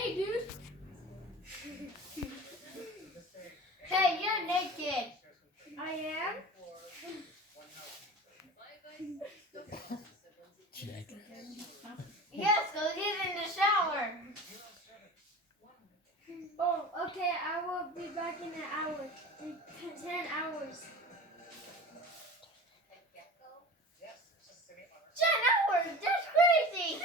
Hey, dude. Hey, you're naked. I am. Yes, go get in the shower. Oh, okay. I will be back in an hour. In 10 hours. 10 hours. That's crazy.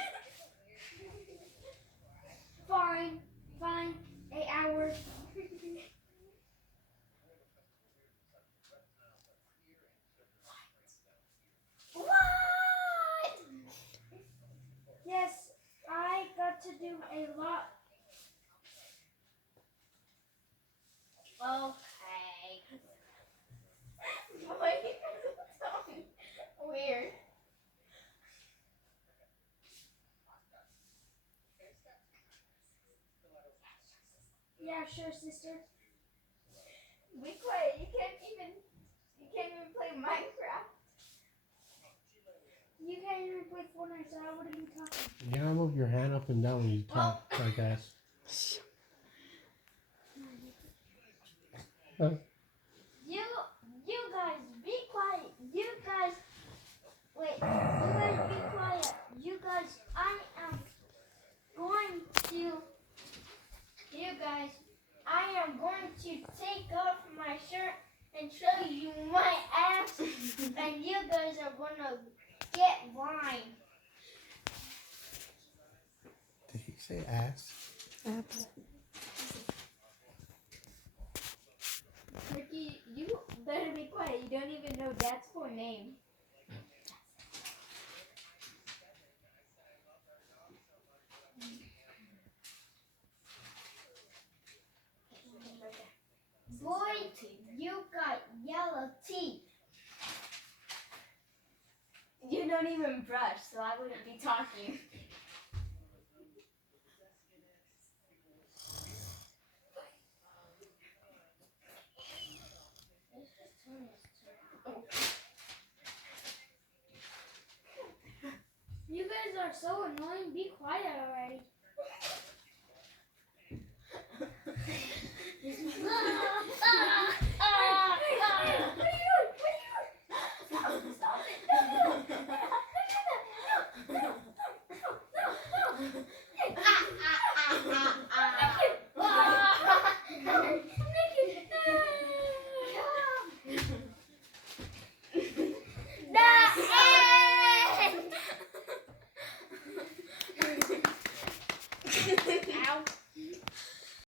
Fine. Fine. 8 hours. What? Yes, I got to do a lot. Okay. Wait. Weird. Yeah, sure, sister. Be quiet. You can't even play Minecraft. You can't even play Fortnite, so I wouldn't be talking. You gotta move your hand up and down when you talk, I guess. You guys, be quiet. You guys, wait. You guys, be quiet. You guys, I am going to. You guys, I am going to take off my shirt and show you my ass, and you guys are gonna get mine. Did he say ass? Ricky, you better be quiet. You don't even know Dad's full name. Boy, you got yellow teeth. You don't even brush, so I wouldn't be talking. You guys are so annoying. Be quiet.